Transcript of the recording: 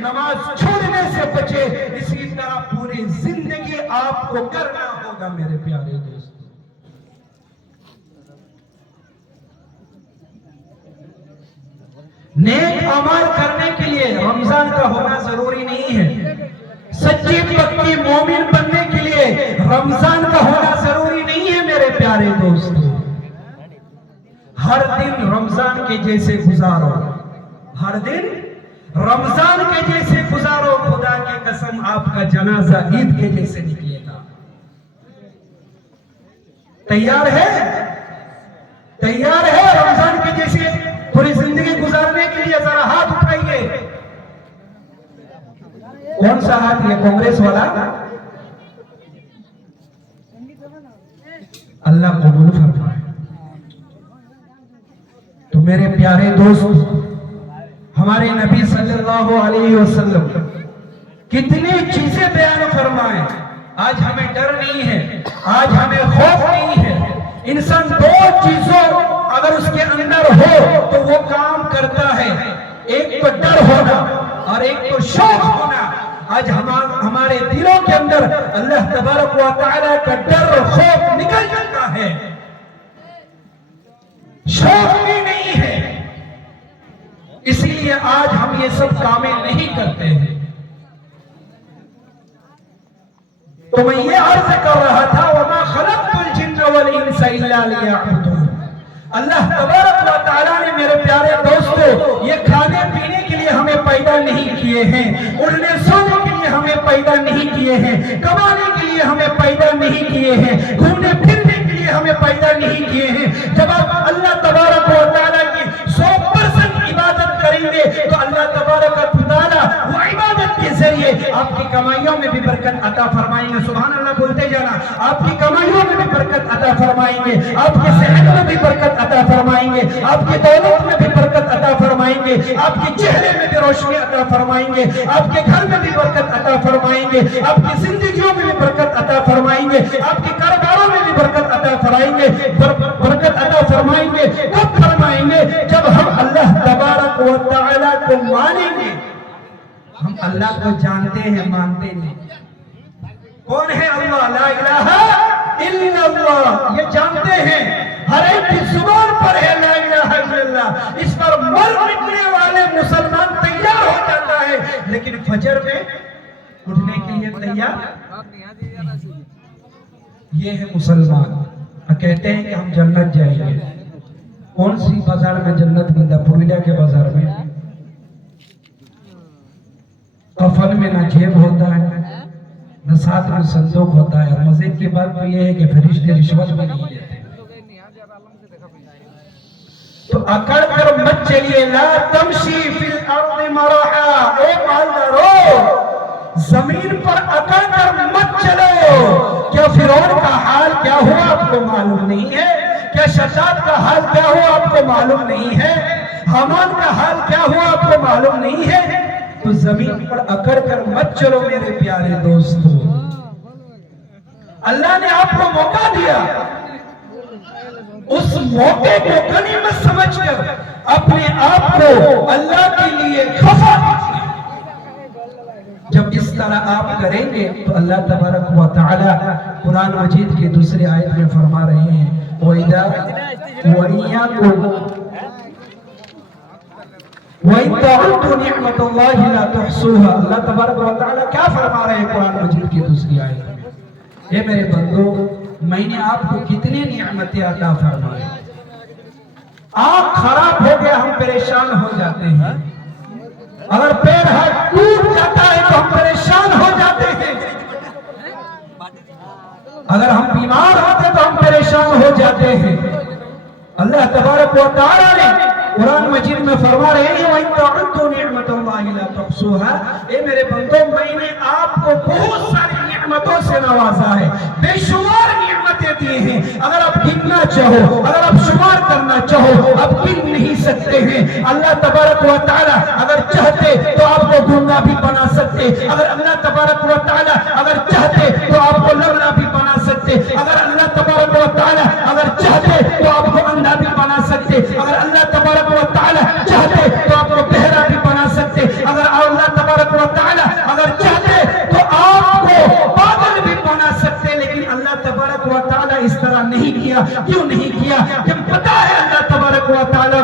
نماز چھوڑنے سے بچے، اسی طرح پوری زندگی آپ کو کرنا ہوگا میرے پیارے دوست۔ نیک اعمال کرنے کے لیے رمضان کا ہونا ضروری نہیں ہے، سچی پکی مومن بننے کے لیے رمضان کا ہونا ضروری نہیں ہے میرے پیارے دوستو۔ ہر دن رمضان کے جیسے گزارو، ہر دن رمضان کے جیسے گزارو، خدا کی قسم آپ کا جنازہ عید کے جیسے نکلے گا۔ تیار ہے؟ تیار ہے رمضان کے جیسے پوری زندگی گزارنے کے لیے؟ ذرا ہاتھ اٹھائیے۔ کون سا ہاتھ؟ یہ کانگریس والا؟ اللہ قبول فرمائے۔ تو میرے پیارے دوست، ہمارے نبی صلی اللہ علیہ وسلم کتنی چیزیں بیان فرمائے۔ آج ہمیں ڈر نہیں ہے، آج ہمیں خوف نہیں ہے۔ انسان دو چیزوں اگر اس کے اندر ہو تو وہ کام کرتا ہے، ایک تو ڈر ہونا اور ایک تو شوق ہونا۔ آج ہمارے دلوں کے اندر اللہ تبارک و تعالی کا ڈر اور خوف نکل جاتا ہے، شوق بھی نہیں ہے، اسی لیے آج ہم یہ سب کامیں نہیں کرتے ہیں۔ تو میں یہ عرض کر رہا تھا وَمَا خَلَقْتُ الْجِنَّ وَالْإِنسَ إِلَّا لِيَعْبُدُونِ۔ اللہ تبارک و تعالیٰ نے میرے پیارے دوستو یہ کھانے پینے کے لیے ہمیں پیدا نہیں کیے ہیں، اڑنے سونے کے لیے ہمیں پیدا نہیں کیے ہیں، کمانے کے لیے ہمیں پیدا نہیں کیے ہیں، گھومنے پھرنے کے لیے ہمیں پیدا نہیں کیے ہیں۔ جب آپ اللہ تبارک و تعالیٰ کی 100% عبادت کریں گے تو اللہ تبارک و تعالیٰ وہ عبادت کے ذریعے آپ کی کمائیوں میں بھی برکت عطا فرمائیں گے۔ سبحان اللہ بولتے جانا۔ آپ کی کمائیوں میں بھی برکت عطا فرمائیں گے، آپ کی صحت میں بھی برکت عطا فرمائیں گے، آپ کی دولت میں بھی برکت عطا فرمائیں گے، آپ کے چہرے میں بھی روشنی عطا فرمائیں گے، آپ کے گھر میں بھی برکت عطا فرمائیں گے، آپ کی زندگیوں میں بھی برکت عطا فرمائیں گے، آپ کے کاروباروں میں بھی برکت عطا فرمائیں گے۔ برکت عطا فرمائیں گے کب فرمائیں گے؟ جب ہم اللہ تبارک و تعالیٰ کو مانیں گے۔ ہم اللہ کو جانتے ہیں، مانتے نہیں۔ کون ہے اللہ؟ لا الہ الا اللہ، یہ جانتے ہیں، ہر ایک کی زبان پر ہے لا الہ الا اللہ۔ اس پر مر مٹنے والے مسلمان تیار ہو جاتا ہے، لیکن فجر میں اٹھنے کے لیے تیار۔ یہ ہے مسلمان، کہتے ہیں کہ ہم جنت جائیں گے۔ کون سی بازار میں جنت ملتا؟ پوریا کے بازار میں کفن میں نہ جیب ہوتا ہے نہ ساتھ میں صندوق ہوتا ہے، اور مزے کی بات تو یہ ہے کہ فرشتے رشوت بھی نہیں لیتے۔ تو اکڑ کر مت چلیے، لا تمشی فی الارض مرحا، اے مالدارو زمین پر اکڑ کر مت چلو۔ کیا فرعون کا حال کیا ہوا آپ کو معلوم نہیں ہے؟ کیا شداد کا حال کیا ہوا آپ کو معلوم نہیں ہے؟ حامان کا حال کیا ہوا آپ کو معلوم نہیں ہے؟ تو زمین پر اکڑ کر مت چلو میرے پیارے دوستو۔ اللہ نے آپ کو موقع دیا، اس موقع کو غنیمت سمجھ کر اپنے آپ کو اللہ کے لیے خفا کیجیے۔ جب اس طرح آپ کریں گے تو اللہ تبارک و تعالی قرآن مجید کی دوسری آیت میں فرما رہے ہیں وَإِذَا وَإِيَّاكُمْ وَإِن تَعُدُّوا نِعْمَةَ اللَّهِ لَا تُحْصُوهَا۔ اللہ تبارک و تعالی کیا فرما رہے ہیں قرآن مجید کی دوسری آیت میں؟ اے میرے بندو، میں نے آپ کو کتنی نعمتیں عطا فرمائے۔ آنکھ خراب ہو گیا ہم پریشان ہو جاتے ہیں، اگر پیر ہاتھ ٹوٹ جاتا ہے تو ہم پریشان ہو جاتے ہیں، اگر ہم بیمار ہوتے تو ہم پریشان ہو جاتے ہیں۔ اللہ تبارک و تعالی نے قرآن مجید میں فرما رہے ہیں وَإِن تَعُدُّوا نِعْمَةَ اللَّهِ لَا تُحْصُوهَا۔ اے میرے بندو، میں نے آپ کو بہت ساری نعمتوں سے نوازا ہے، بے شمار نعمتیں دی ہیں۔ اگر آپ گننا چاہو، اگر آپ شمار کرنا چاہو، آپ گن نہیں سکتے ہیں۔ اللہ تبارک و تعالی اگر چاہتے تو آپ کو گنگا بھی بنا سکتے، اگر اللہ تبارک و تعالی اگر چاہتے تو آپ کو لنگڑا بھی بنا سکتے، اگر اللہ تبارک و تعالی اگر چاہتے تو آپ کو اندھا بھی بنا سکتے، اگر اللہ تبارک و تعالی چاہتے تو آپ کو بہرا بھی بنا سکتے، اگر اللہ تبارک